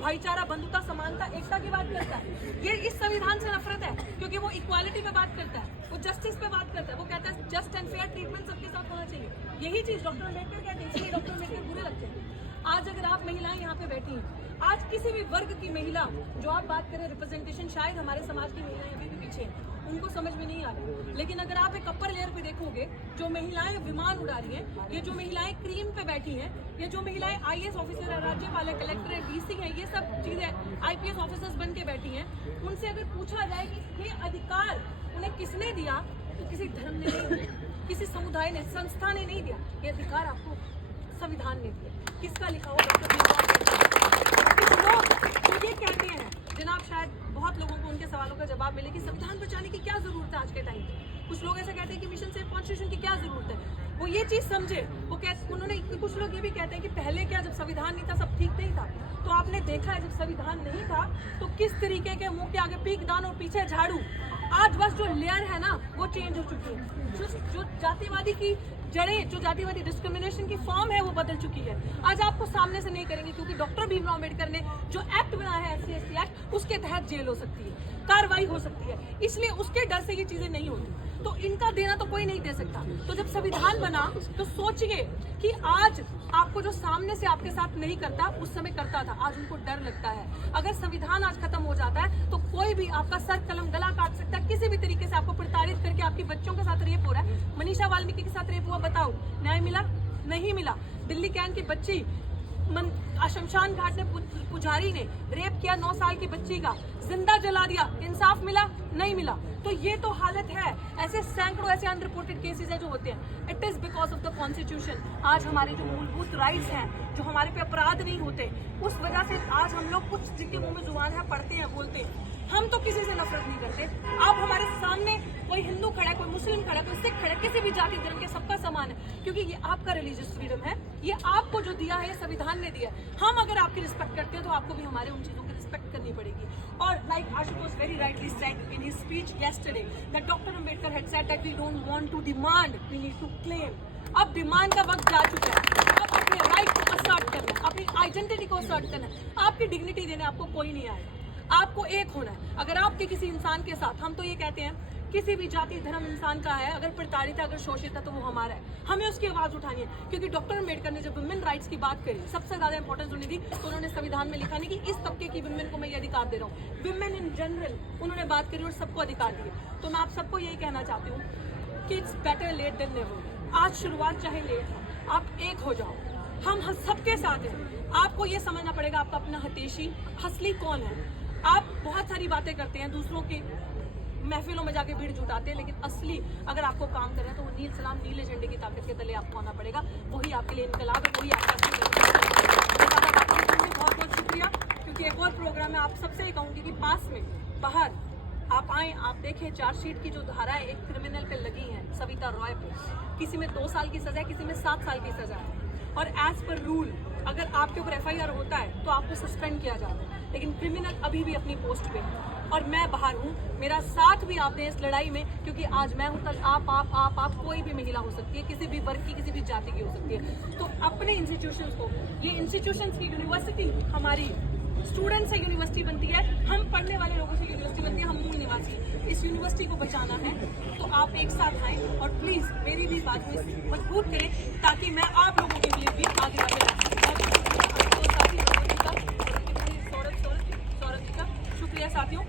भाईचारा, बंधुता, समानता, एकता की बात करता है। ये इस संविधान से नफरत है क्योंकि वो इक्वालिटी पे बात करता है, वो जस्टिस पे बात करता है, वो कहता है जस्ट एंड फेयर ट्रीटमेंट सबके साथ होना चाहिए। यही चीज डॉक्टर अम्बेडकर कहते हैं, इसलिए डॉक्टर अम्बेडकर बुरे लगते हैं। आज अगर आप महिलाएं यहाँ पे बैठी हैं, आज किसी भी वर्ग की महिला, जो आप बात करें रिप्रेजेंटेशन, शायद हमारे समाज की महिलाएं अभी भी पीछे हैं, उनको समझ में नहीं आ रही। लेकिन अगर आप एक अपर लेयर पे देखोगे, जो महिलाएं विमान उड़ा रही हैं, ये जो महिलाएं क्रीम पे बैठी हैं, ये जो महिलाएं आईएएस ऑफिसर है, राज्यपाल है, कलेक्टर है, डीसी है, ये सब चीजें आईपीएस ऑफिसर्स बन के बैठी हैं, उनसे अगर पूछा जाए कि ये अधिकार उन्हें किसने दिया, तो किसी धर्म ने नहीं दिया, किसी समुदाय ने, संस्था ने नहीं दिया। ये अधिकार आपको संविधान ने दिया। किसका लिखा हुआ? डॉक्टर भीमराव अम्बेडकर। कुछ लोग तो ये कहते हैं, जनाब, शायद बहुत लोगों को उनके सवालों का जवाब मिले कि संविधान बचाने की क्या जरूरत है आज के टाइम पे। कुछ लोग ऐसे कहते हैं कि मिशन सेफ कॉन्स्टिट्यूशन की क्या जरूरत है। वो ये चीज समझे, वो उन्होंने, कुछ लोग ये भी कहते हैं कि पहले क्या, जब संविधान नहीं था सब ठीक नहीं था। तो आपने देखा है, जब संविधान नहीं था तो किस तरीके के मुंह के आगे पीक दान और पीछे झाड़ू। आज बस जो लेयर है ना, वो चेंज हो चुकी है। जो जातिवादी की जड़ें, जो जातिवादी डिस्क्रिमिनेशन की फॉर्म है, वो बदल चुकी है। आज आपको सामने से नहीं करेंगे क्योंकि डॉक्टर भीमराव अम्बेडकर ने जो एक्ट बनाया है, SC/ST एक्ट, उसके तहत जेल हो सकती है, कार्रवाई हो सकती है, इसलिए उसके डर से ये चीजें नहीं होती। तो इनका देना तो कोई नहीं दे सकता। तो जब संविधान बना तो सोचिए कि आज आपको जो सामने से आपके साथ नहीं करता, उस समय करता था, आज उनको डर लगता है। अगर संविधान आज खत्म हो जाता है तो कोई भी आपका सर कलम गला काट सकता है, किसी भी तरीके से आपको प्रताड़ित करके। आपकी बच्चों के साथ रेप हो रहा है, मनीषा वाल्मीकि के साथ रेप हुआ, बताओ न्याय मिला? नहीं मिला। दिल्ली कैंट की बच्ची, शमशान घाट में पुजारी ने रेप किया 9 साल की बच्ची का, जिंदा जला दिया, इंसाफ मिला? नहीं मिला। तो ये तो हालत है। ऐसे सैकड़ों ऐसे अनरिपोर्टेड केसेस है जो होते हैं। It is because of the constitution. आज हमारे जो मूलभूत राइट्स हैं, जो हमारे पे अपराध नहीं होते, उस वजह से आज हम लोग कुछ जिनके मुंह में जुबान है पढ़ते हैं, बोलते हैं। हम तो किसी से नफरत नहीं करते। आप हमारे सामने कोई हिंदू खड़ा है, कोई मुस्लिम खड़ा है, कोई सिख खड़ा है, किसी भी जाति धर्म के, सबका समान है, क्योंकि ये आपका रिलीजियस फ्रीडम है। ये आपको जो दिया है, संविधान ने दिया है। हम अगर आपकी रिस्पेक्ट करते हैं तो आपको भी हमारे उन चीजों की रिस्पेक्ट करनी पड़ेगी। और like Ashutosh very rightly said in his speech yesterday that Dr. Ambedkar had said that we don't want to demand, we need to claim. अब डिमांड का वक्त जा चुका है। अब अपने राइट को असर्ट करना है, अपनी आइडेंटिटी को असर्ट करना है। आपकी डिग्निटी देने आपको कोई नहीं आएगा। आपको एक होना है। अगर आपके किसी इंसान के साथ, हम तो ये कहते हैं, किसी भी जाति धर्म इंसान का है, अगर प्रताड़ित है, अगर शोषित है, तो वो हमारा है। हमें उसकी आवाज उठानी है। क्योंकि डॉक्टर अम्बेडकर ने जब वुमेन राइट्स की बात करी, सबसे ज्यादा इंपॉर्टेंस उन्हें दी, तो उन्होंने संविधान में लिखा नहीं कि इस तबके की वुमेन को मैं ये अधिकार दे रहा हूँ। वुमेन इन जनरल उन्होंने बात करी और सबको अधिकार दिए। तो मैं आप सबको यही कहना चाहती हूँ कि it's better late than never. आज शुरुआत चाहे लेट हो, आप एक हो जाओ। हम सबके साथ हैं। आपको ये समझना पड़ेगा आपका अपना हतेशी असली कौन है। आप बहुत सारी बातें करते हैं, दूसरों के महफिलों में जाके भीड़ जुटाते हैं, लेकिन असली अगर आपको काम कर रहे हैं तो वो नील सलाम, नीले झंडे की ताकत के तले आपको आना पड़ेगा। वही आपके लिए इनकलाब है, वही आपका बहुत बहुत शुक्रिया। क्योंकि एक और प्रोग्राम है, आप सबसे ये कहूँगी कि पास में बाहर आप आए, आप देखें चार्जशीट की जो धाराएं एक क्रिमिनल पे लगी हैं, सविता रॉय पे, किसी में 2 साल की सजा है, किसी में 7 साल की सजा है। और एज पर रूल अगर आपके ऊपर FIR होता है तो आपको सस्पेंड किया जाता है, लेकिन क्रिमिनल अभी भी अपनी पोस्ट पे है। और मैं बाहर हूँ, मेरा साथ भी आप दें इस लड़ाई में, क्योंकि आज मैं हूँ, कल आप कोई भी महिला हो सकती है, किसी भी वर्ग की, किसी भी जाति की हो सकती है। तो अपने इंस्टीट्यूशंस को, ये इंस्टीट्यूशंस की यूनिवर्सिटी हमारी स्टूडेंट से यूनिवर्सिटी बनती है, हम पढ़ने वाले लोगों से यूनिवर्सिटी बनती है, हम मूल निवासी। इस यूनिवर्सिटी को बचाना है तो आप एक साथ आएँ और प्लीज मेरी भी बात में मजबूत करें, ताकि मैं आप लोगों के लिए भी आगे आगे रख सकूं। सौरभ जी का शुक्रिया साथियों।